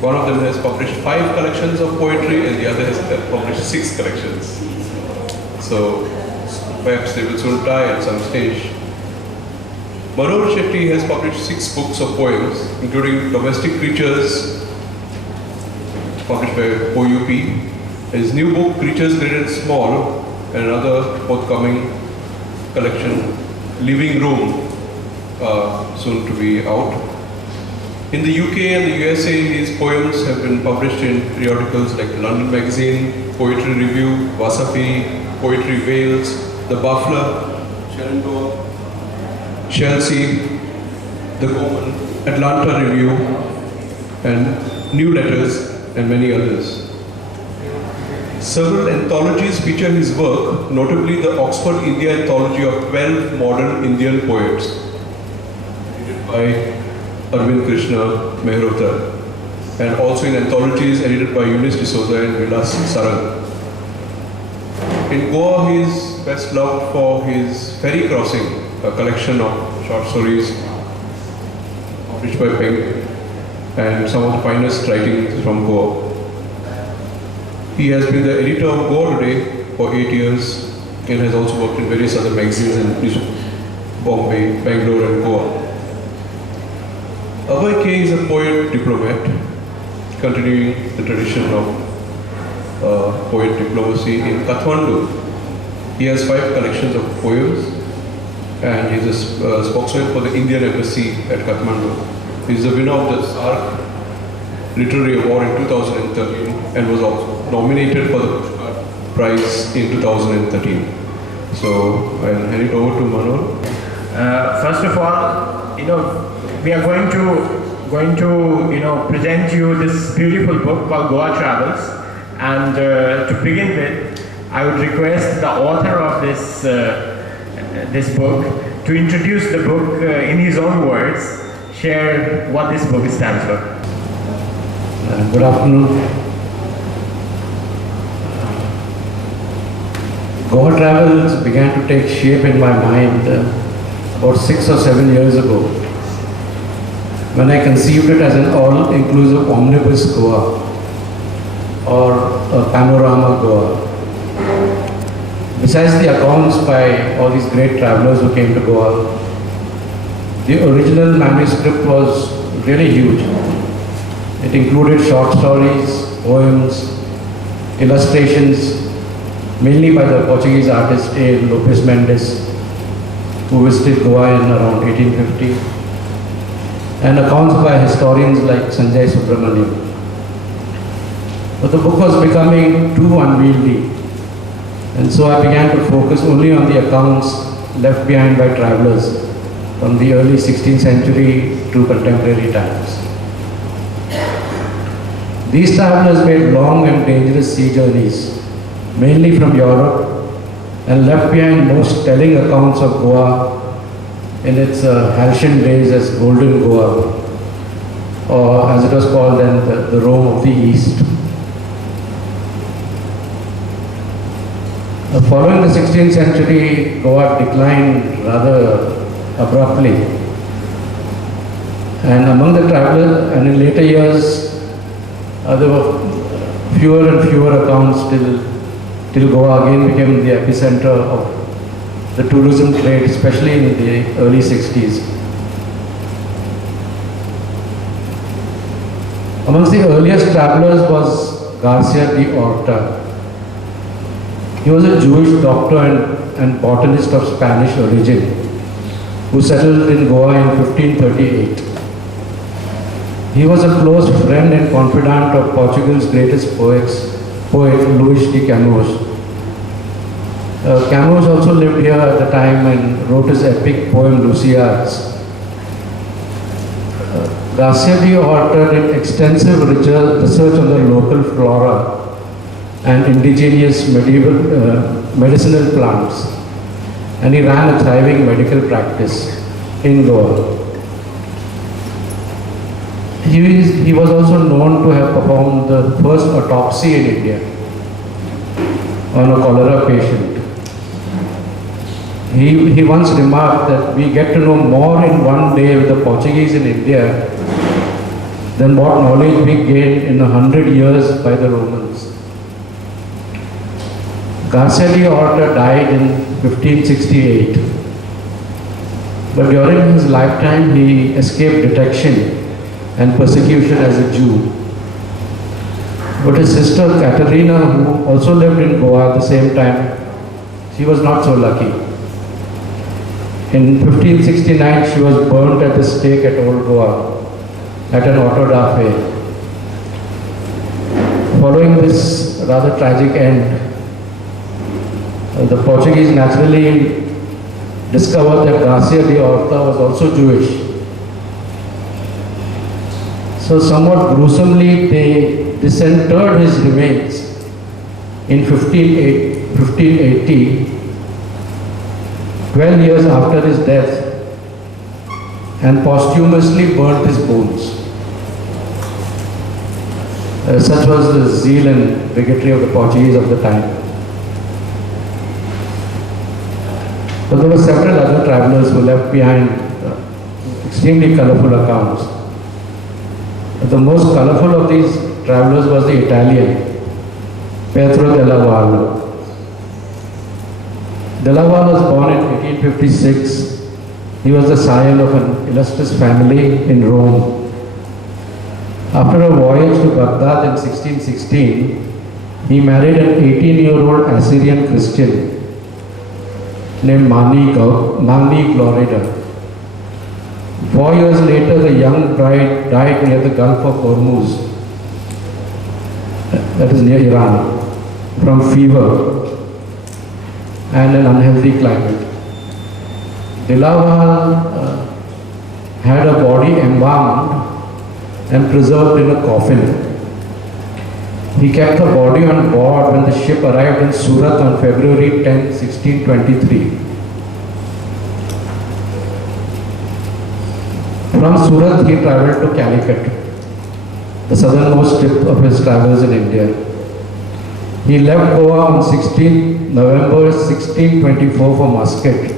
One of them has published 5 collections of poetry and the other has published 6 collections. So perhaps they will soon tie at some stage. Manohar Shetty has published 6 books of poems, including Domestic Creatures, published by OUP. His new book, Creatures Great and Small, and another forthcoming collection, Living Room, soon to be out. In the UK and the USA, his poems have been published in periodicals like London Magazine, Poetry Review, Vasapi, Poetry Wales, The Buffler, Shenandoah, Chelsea, The Woman, Atlanta Review, and New Letters, and many others. Several anthologies feature his work, notably the Oxford India Anthology of 12 Modern Indian Poets, edited by Arvind Krishna Mehrotra, and also in anthologies edited by Eunice D'Souza and Vilas Sarang. In Goa, he is best loved for his Ferry Crossing, a collection of short stories published by Peng, and some of the finest writings from Goa. He has been the editor of Goa Today for 8 years and has also worked in various other magazines in Bombay, Bangalore, and Goa. Abhay K is a poet diplomat, continuing the tradition of poet diplomacy in Kathmandu. He has 5 collections of poems and he is a spokesman for the Indian Embassy at Kathmandu. He is the winner of the SAARC Literary Award in 2013 and was also nominated for the Pushkar Prize in 2013. So I'll hand it over to Manohar. First of all, we are going to present you this beautiful book called Goa Travels. And to begin with, I would request the author of this book to introduce the book in his own words, share what this book stands for. Good afternoon. Goa Travels began to take shape in my mind about 6 or 7 years ago, when I conceived it as an all-inclusive omnibus Goa or a panorama Goa. Besides the accounts by all these great travelers who came to Goa, the original manuscript was really huge. It included short stories, poems, illustrations, mainly by the Portuguese artist A. Lopes Mendes, who visited Goa in around 1850, and accounts by historians like Sanjay Subramaniam. But the book was becoming too unwieldy, and so I began to focus only on the accounts left behind by travelers from the early 16th century to contemporary times. These travelers made long and dangerous sea journeys, mainly from Europe, and left behind most telling accounts of Goa in its halcyon days as Golden Goa, or as it was called then, the Rome of the East. Following the 16th century, Goa declined rather abruptly. And among the travelers, and in later years, there were fewer and fewer accounts till Goa again became the epicenter of the tourism trade, especially in the early 60s. Amongst the earliest travelers was Garcia de Orta. He was a Jewish doctor and botanist of Spanish origin who settled in Goa in 1538. He was a close friend and confidant of Portugal's greatest poet Luís de Camões. Camões also lived here at the time and wrote his epic poem Lusíads. Garcia de Orta did extensive research on the local flora and indigenous medicinal plants, and he ran a thriving medical practice in Goa. He was also known to have performed the first autopsy in India on a cholera patient. He once remarked that we get to know more in one day with the Portuguese in India than what knowledge we gained in 100 years by the Romans. Garcia de Orta died in 1568, but during his lifetime he escaped detection and persecution as a Jew. But his sister Katerina, who also lived in Goa at the same time, she was not so lucky. In 1569, she was burnt at the stake at Old Goa at an auto da fe. Following this rather tragic end, the Portuguese naturally discovered that Garcia de Orta was also Jewish. So somewhat gruesomely, they disinterred his remains in 1580, 12 years after his death, and posthumously burnt his bones. Such was the zeal and bigotry of the Portuguese of the time. But there were several other travelers who left behind extremely colorful accounts. The most colorful of these travelers was the Italian, Pietro della Valle. Della Valle was born in 1856. He was the scion of an illustrious family in Rome. After a voyage to Baghdad in 1616, he married an 18-year-old Assyrian Christian named Mani Glorida. 4 years later, the young bride died near the Gulf of Hormuz, that is near Iran, from fever and an unhealthy climate. Dilawal had her body embalmed and preserved in a coffin. He kept the body on board when the ship arrived in Surat on February 10, 1623. From Surat, he travelled to Calicut, the southernmost tip of his travels in India. He left Goa on 16 November 1624 for Muscat,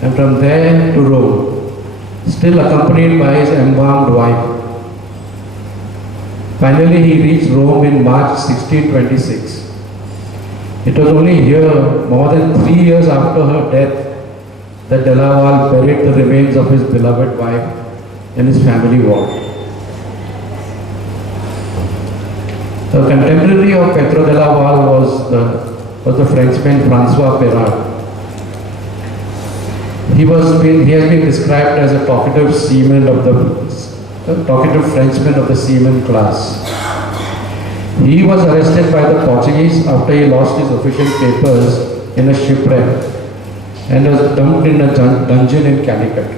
and from there to Rome, still accompanied by his embalmed wife. Finally, he reached Rome in March 1626. It was only here, more than 3 years after her death, that Della Valle buried the remains of his beloved wife in his family vault. The contemporary of Pietro della Valle was the Frenchman Francois Pérard. He has been described as a talkative Frenchman of the seaman class. He was arrested by the Portuguese after he lost his official papers in a shipwreck and was dumped in a dungeon in Calicut.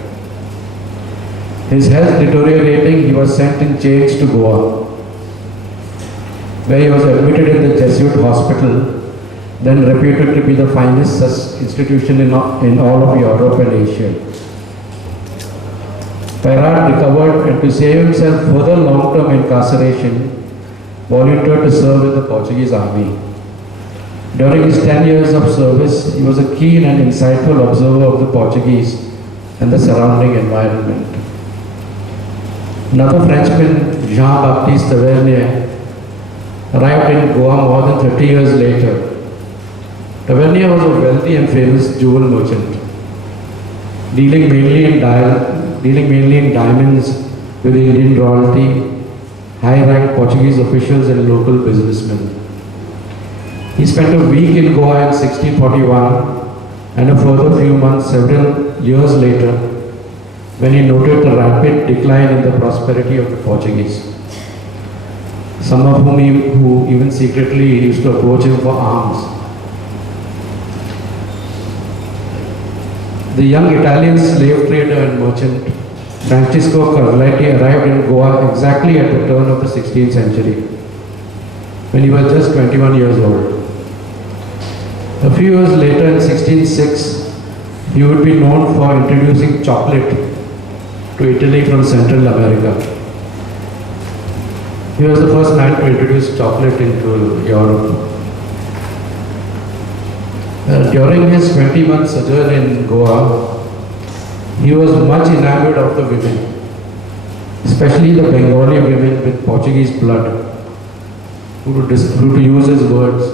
His health deteriorating, he was sent in chains to Goa, where he was admitted in the Jesuit hospital, then reputed to be the finest such institution in all of Europe and Asia. Pérard recovered, and to save himself further long-term incarceration, volunteered to serve in the Portuguese army. During his 10 years of service, he was a keen and insightful observer of the Portuguese and the surrounding environment. Another Frenchman, Jean-Baptiste Tavernier, arrived in Goa more than 30 years later. Tavernier was a wealthy and famous jewel merchant, dealing mainly in diamonds with Indian royalty, high-ranked Portuguese officials and local businessmen. He spent a week in Goa in 1641 and a further few months several years later when he noted the rapid decline in the prosperity of the Portuguese, some of who even secretly used to approach him for alms. The young Italian slave trader and merchant Francisco Carletti arrived in Goa exactly at the turn of the 16th century, when he was just 21 years old. A few years later, in 1606, he would be known for introducing chocolate to Italy from Central America. He was the first man to introduce chocolate into Europe. During his 20-month sojourn in Goa, he was much enamored of the women. especially the Bengali women with Portuguese blood, who to use his words,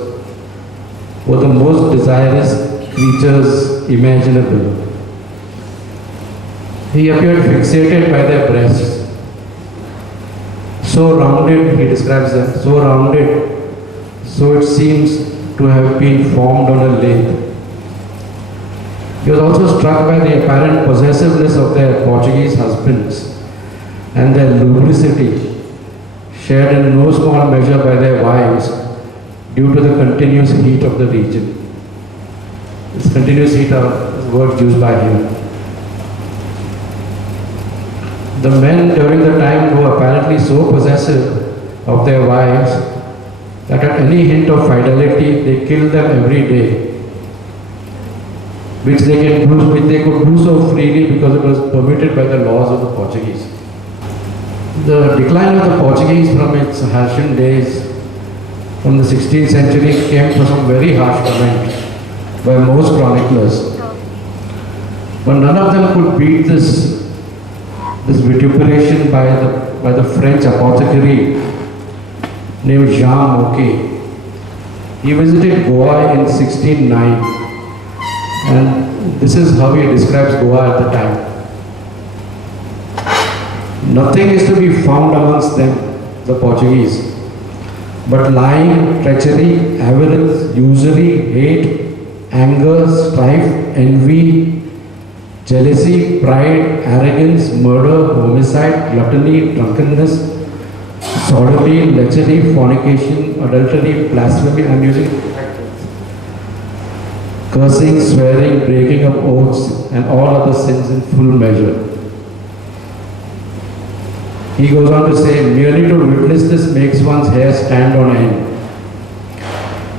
were the most desirous creatures imaginable. He appeared fixated by their breasts, so rounded, he describes them, so rounded, so it seems to have been formed on a lathe. He was also struck by the apparent possessiveness of their Portuguese husbands and their lubricity, shared in no small measure by their wives due to the continuous heat of the region. This continuous heat are words used by him. The men during the time were apparently so possessive of their wives that at any hint of fidelity they killed them every day, which they could do so freely because it was permitted by the laws of the Portuguese. The decline of the Portuguese from its halcyon days from the 16th century came to some very harsh comment by most chroniclers. But none of them could beat this vituperation by the French apothecary named Jean Moquet. He visited Goa in 1609, and this is how he describes Goa at the time. Nothing is to be found amongst them, the Portuguese, but lying, treachery, avarice, usury, hate, anger, strife, envy, jealousy, pride, arrogance, murder, homicide, gluttony, drunkenness, sodomy, lechery, fornication, adultery, blasphemy, I'm using cursing, swearing, breaking of oaths, and all other sins in full measure. He goes on to say, merely to witness this makes one's hair stand on end,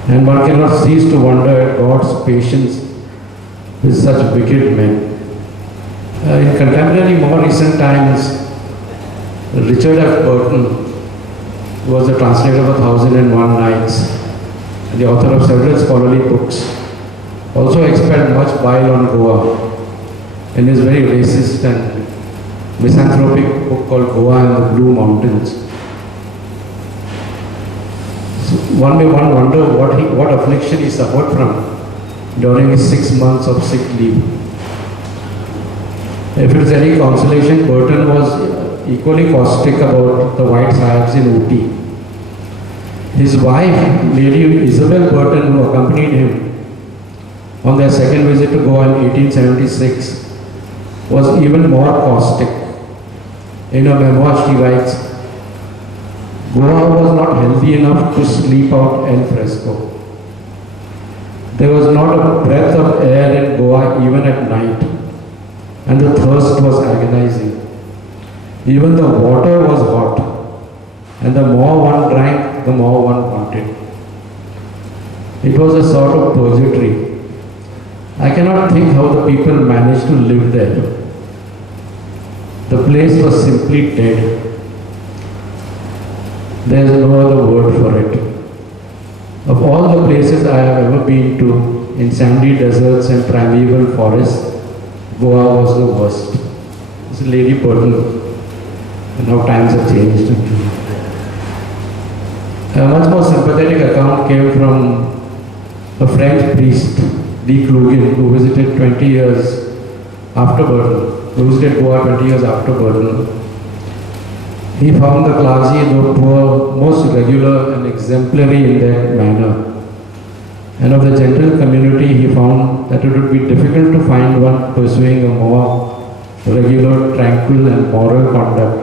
and one cannot cease to wonder at God's patience with such wicked men. In contemporary, more recent times, Richard F. Burton, who was the translator of 1001 Nights and the author of several scholarly books, also expelled much bile on Goa in his very racist and misanthropic book called Goa and the Blue Mountains. So one may wonder what affliction he suffered from during his 6 months of sick leave. If it is any consolation, Burton was equally caustic about the White Sahibs in Ooty. His wife, Lady Isabel Burton, who accompanied him on their second visit to Goa in 1876, was even more caustic. In her memoir, she writes, Goa was not healthy enough to sleep out al fresco. There was not a breath of air in Goa even at night, and the thirst was agonizing. Even the water was hot, and the more one drank, the more one wanted. It was a sort of purgatory. I cannot think how the people managed to live there. The place was simply dead. There is no other word for it. Of all the places I have ever been to, in sandy deserts and primeval forests, Goa was the worst. This is Lady Burton, and how times have changed. A much more sympathetic account came from a French priest, D. Klugen, who visited 20 years after Burton. Who visited Goa 20 years after Burton. He found the clergy, though poor, most regular and exemplary in their manner. And of the general community, he found that it would be difficult to find one pursuing a more regular, tranquil, and moral conduct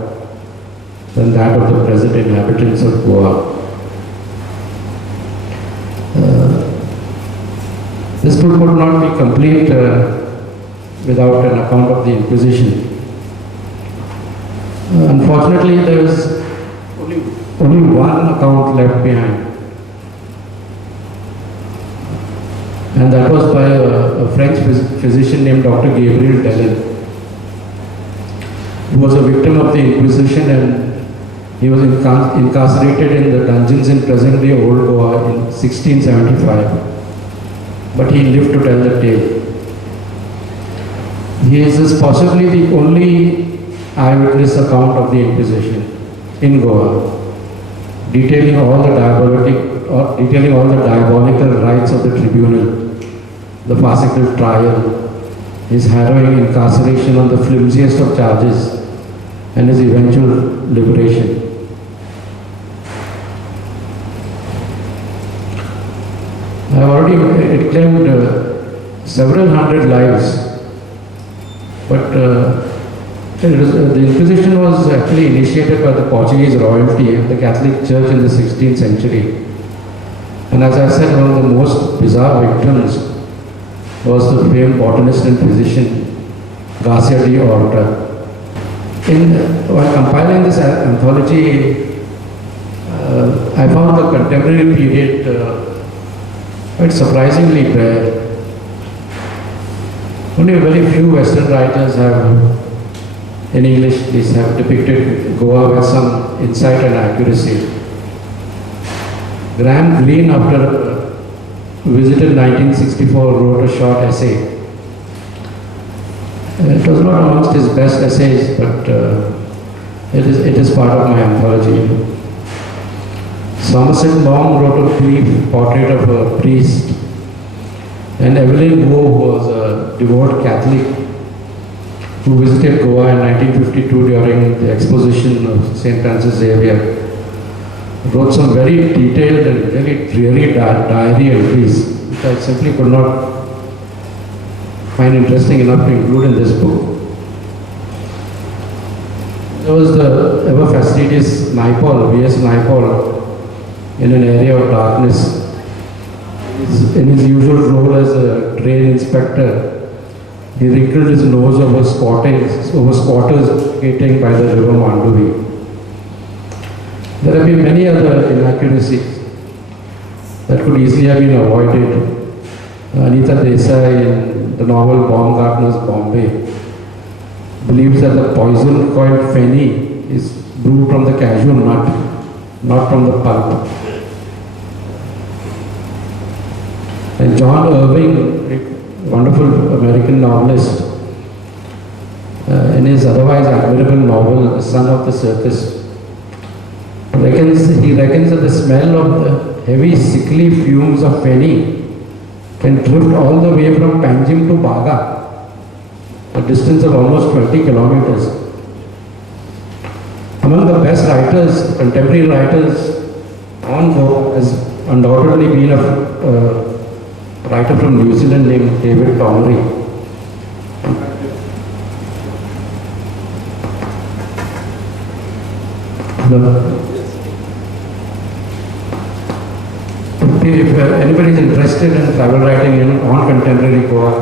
than that of the present inhabitants of Goa. This book could not be complete without an account of the Inquisition. Unfortunately, there is only one account left behind, and that was by a French physician named Dr. Gabriel Dellin, who was a victim of the Inquisition, and he was incarcerated in the dungeons in present-day Old Goa in 1675. But he lived to tell the tale. He is possibly the only eyewitness account of the Inquisition in Goa, detailing all the diabolical rites of the tribunal, the farcical trial, his harrowing incarceration on the flimsiest of charges, and his eventual liberation. I have already claimed several hundred lives, but the Inquisition was actually initiated by the Portuguese royalty and the Catholic Church in the 16th century. And as I said, one of the most bizarre victims was the famed botanist and physician Garcia de Orta. While compiling this anthology, I found the contemporary period quite surprisingly bare. Only very few Western writers have, in English, at least, have depicted Goa with some insight and accuracy. Graham Greene, after visited 1964, wrote a short essay. It was not amongst his best essays, but it is part of my anthology. Somerset Maugham wrote a brief portrait of a priest, and Evelyn Waugh was a devout Catholic who visited Goa in 1952 during the exposition of St. Francis Xavier. Wrote some very detailed and very dreary diary entries, which I simply could not find interesting enough to include in this book. There was the ever fastidious Naipaul, V.S. Naipaul, in an area of darkness. In his usual role as a train inspector, he wrinkled his nose over squatters eating by the river Mandovi. There have been many other inaccuracies that could easily have been avoided. Anita Desai, in the novel Baumgartner's Bombay, believes that the poison called fenny is brewed from the cashew nut, not from the pulp. And John Irving, a wonderful American novelist, in his otherwise admirable novel, The Son of the Circus, he reckons that the smell of the heavy sickly fumes of fenny can drift all the way from Panjim to Baga, a distance of almost 20 kilometers. Among the best writers, contemporary writers on Goa, has undoubtedly been a writer from New Zealand named David Tomery. If anybody is interested in travel writing on contemporary Goa,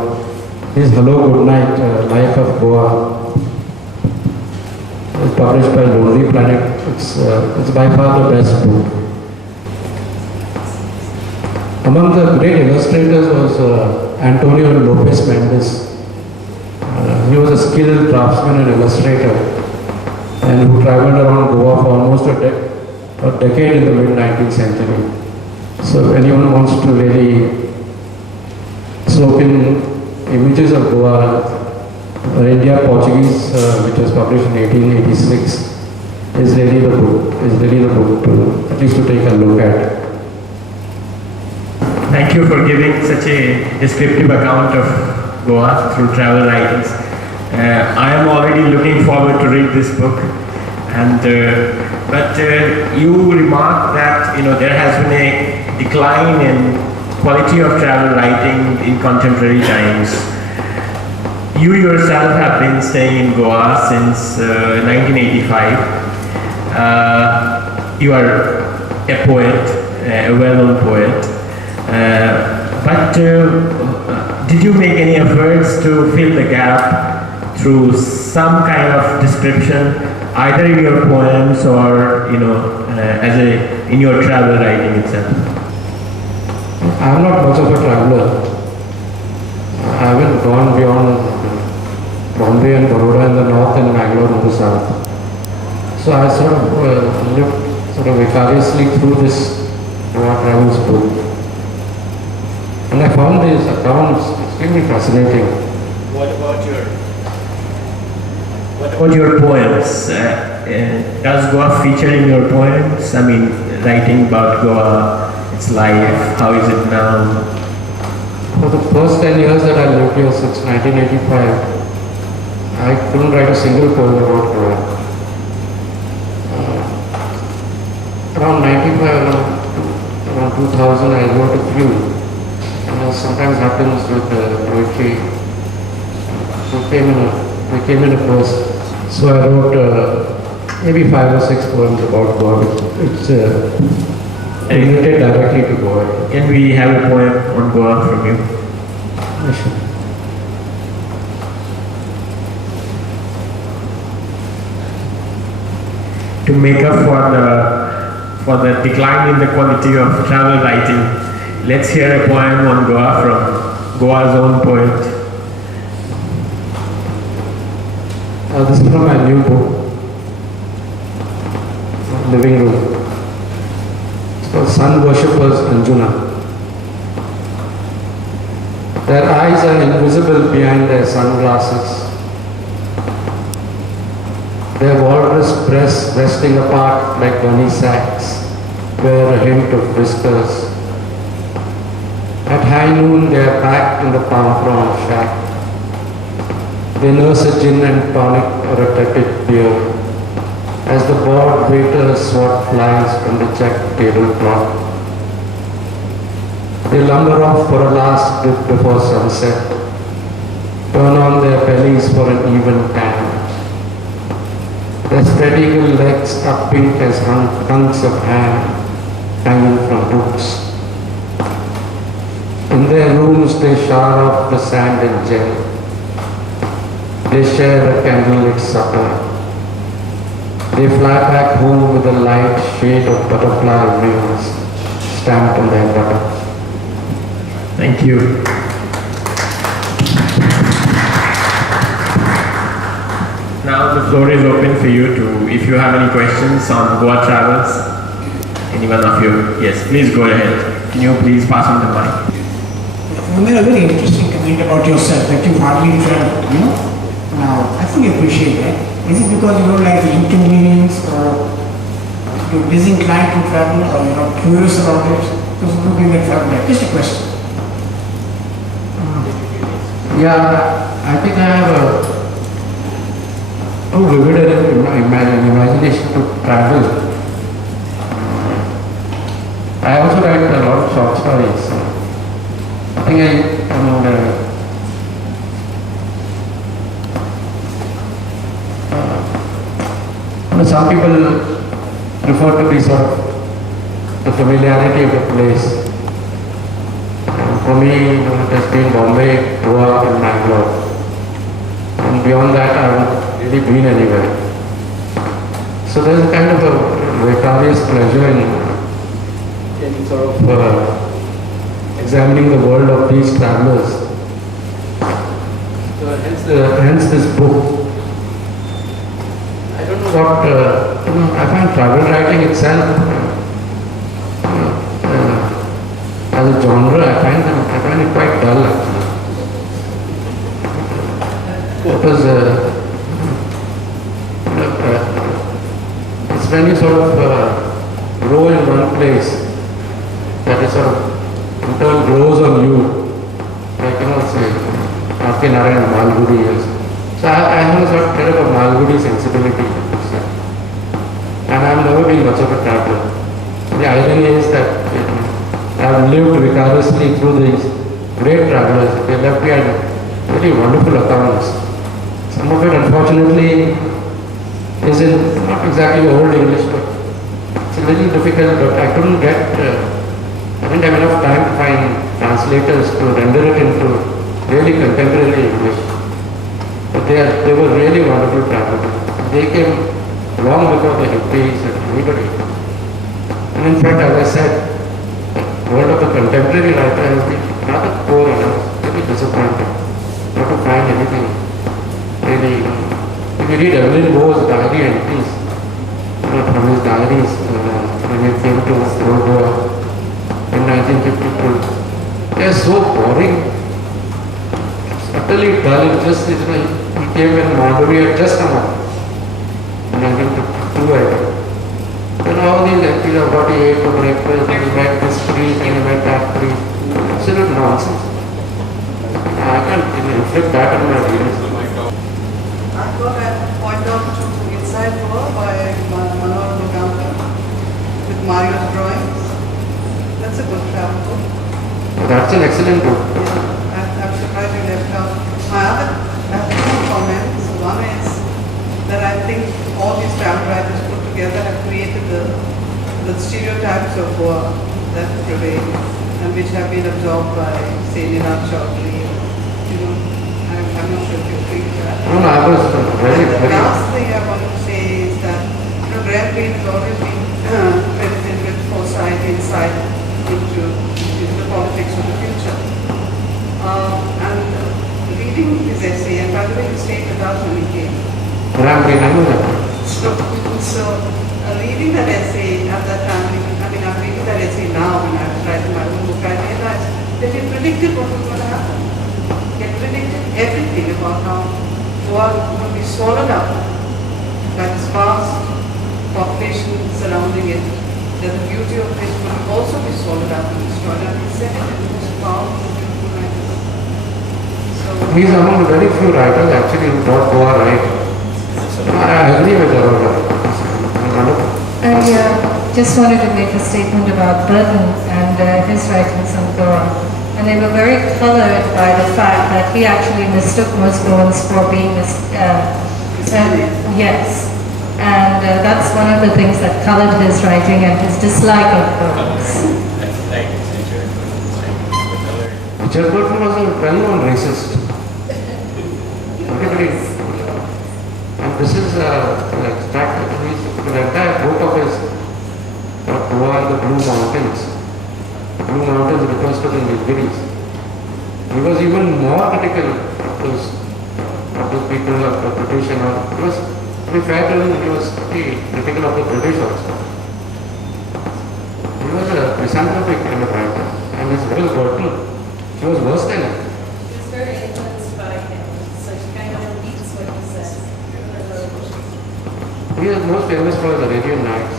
is Hello Good Night, Life of Goa. It's published by Lonely Planet. It's by far the best book. Among the great illustrators was Antonio Lopez Mendes. He was a skilled craftsman and illustrator, and who traveled around Goa for almost a decade in the mid-19th century. So if anyone wants to really soak in images of Goa, India Portuguese, which was published in 1886, is really the book to at least to take a look at. Thank you for giving such a descriptive account of Goa through travel writings. I am already looking forward to read this book, and but you remarked that there has been a decline in quality of travel writing in contemporary times. You yourself have been staying in Goa since 1985. You are a poet, a well-known poet. But did you make any efforts to fill the gap through some kind of description, either in your poems or in your travel writing itself? I am not much of a traveler. I haven't gone beyond Bombay and Baroda in the north and Bangalore in the south. So I sort of looked vicariously through this Goa Travels book. And I found these accounts extremely fascinating. What about your What about your poems? Does Goa feature in your poems? I mean, writing about Goa, its life, how is it now? For the first 10 years that I lived here since 1985, I couldn't write a single poem about Goa. Around 95, around 2000, I wrote a few. And as sometimes happens with poetry, they came in a burst. So I wrote maybe 5 or 6 poems about Goa. It's related directly to Goa. Can we have a poem on Goa from you? Sure. To make up for the decline in the quality of travel writing, let's hear a poem on Goa from Goa's own poet. This is from my new book, Living Room. It's called Sun Worshippers Anjuna. Their eyes are invisible behind their sunglasses. Their walrus breasts resting apart like bunny sacks bear a hint of whiskers. At high noon they are packed in the palm prawn shack. They nurse a gin and tonic or a tepid beer as the bored waiters swat flies from the checked tablecloth. They lumber off for a last dip before sunset, turn on their bellies for an even tan. Their spread eagle legs are pink as hunks of ham hanging from hooks. In their rooms they shower off the sand and gel. They share a candlelit supper. They fly back home with a light shade of butterfly wings stamped on their buttocks. Thank you. Now the floor is open for you to, if you have any questions on Goa travels, any one of you, yes, please go ahead. Can you please pass on the mic? You made a very interesting comment about yourself that you hardly travel, you know. Now, I fully appreciate that. Is it because you don't like the inconvenience or you're disinclined to travel or you're not curious about it? Because you don't that travel there. Just a question. Yeah, I think I have a vivid imagination to travel. I also write a lot of short stories. I think some people prefer to be sort of the familiarity of the place. For me, it has been Bombay, Goa and Bangalore. And beyond that, I haven't really been anywhere. So there's a kind of a vicarious pleasure in sort of examining the world of these travelers. So hence this book. I don't know what, I find travel writing itself as a genre, I find it quite dull actually. Because it's when you sort of grow in one place that it sort of in turn grows on you. Like, say, R.K. Narayan Malgudi. So I have a sort of a Malgudi sensibility. And I've never been much of a traveler. The irony is that I've lived vicariously through these great travelers. They left behind very wonderful accounts. Some of it, unfortunately, is in not exactly old English, but it's a little difficult. But I didn't have enough time to find translators to render it into really contemporary English. But they were really wonderful travelers. They came long before the hippies and anybody. And in fact, as I said, the world of the contemporary writer has been rather poor enough, really disappointing, not to find anything really. If you read Evelyn Bowes' diary entries, from his diaries when he came to Old Goa in 1952, they are so boring, utterly dull. It just He came when Madhuri had just come up. And I went to two items. And all these actually are what he ate for breakfast, and he met this priest, and he met that priest. Absolute nonsense. I can't reflect that on my readings. I thought I'd point out to Inside Goa by Manohar Mugandkar with Mario's drawings. That's a good travel book. That's an excellent book. Yeah, I'm surprised you left out. I have two comments. One is that I think all these travel writers put together have created the stereotypes of Goa that prevail and which have been absorbed by, say, Niraj Chaudhary. You know, I'm not sure if you agree with that. No, I was very, The very. last thing I want to say is that Graham Greene has always been credited with foresight, insight into the politics of the future. And reading his essay, and by the way, he stayed with us when he came. Graham Greene, I know that. So reading that essay at that time, I mean, I'm reading that essay now when I was writing my own book, I realized that he predicted what was going to happen. He had predicted everything about how Goa would be swallowed up by this vast population surrounding it, that the beauty of it would also be swallowed up and destroyed. And he said it in the most powerful, beautiful language. So, He's among the very few writers actually who got Goa right. I agree with her. I just wanted to make a statement about Burton and his writings on Goa. And they were very colored by the fact that he actually mistook Muslims for being, yes. And that's one of the things that colored his writing and his dislike of Burtons. Richard Burton was a well-known racist. Everybody. And this is an extract, the entire book of his Goa and the Blue Mountains. Blue Mountains refers to the Nilgiris. He was even more critical of those people of the British and all. He was, to be fair to him, he was pretty critical of the British also. He was a misanthropic kind of writer, and his real Burton, he was worse than him. He was very influenced by him, so she kind of repeats what he says. He is most famous for his Arabian Nights.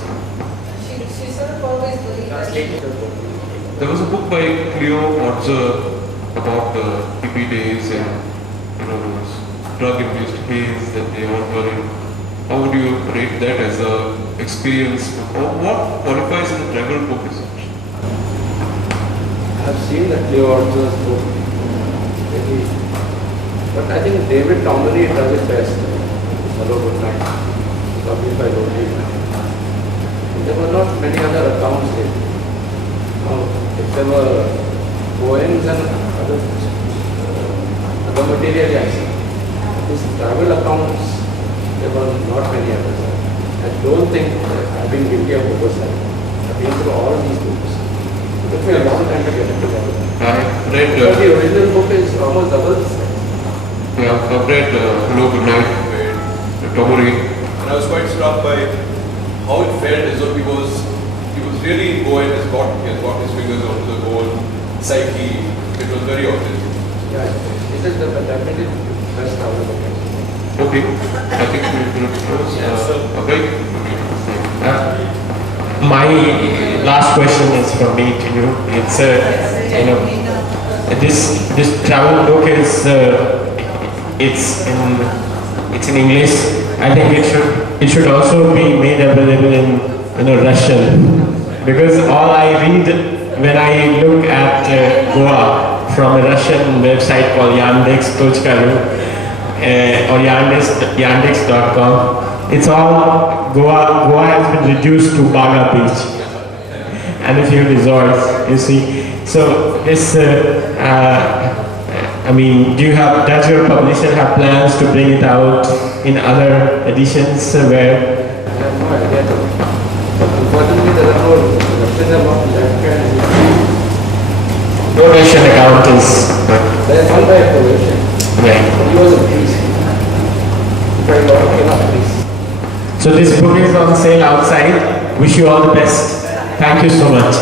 She sort of always believed that There was a book by Cleo Otzer about the hippie days and those drug-induced haze that they all were in. How would you rate that as a experience? Or what qualifies as a travel book as such? I've seen the Cleo Otzer's book, but I think David Tomerey does it best. Hello, good night. Published by Rotary. There were not many other accounts there. If there were poems and other material, yes. These travel accounts, there were not many others. I don't think I've been guilty of oversight. I've been through all these books. It took me a long time to get it together. I read, But the original book is almost double the size. yeah, I've read Hello, Good Night by Tomerey. And I was quite struck by how it felt as though he was really going, he has got his fingers onto the whole psyche. It was very authentic. Yeah, this is the definitely best travel book. Okay, I think we will close. Okay. My last question is from me to you. It's this travel book is it's in English. I think it should also be made available in Russian, because all I read when I look at Goa from a Russian website called Yandex.ru or Yandex.com, it's all Goa has been reduced to Baga Beach and a few resorts, you see. So this, I mean, does your publisher have plans to bring it out in other editions where? I have no idea. Unfortunately, there are no Russians are not left hand. No Russian account is. There is one by a Croatian. Right. He was a priest. Very long enough priest. So this book is on sale outside. Wish you all the best. Thank you so much.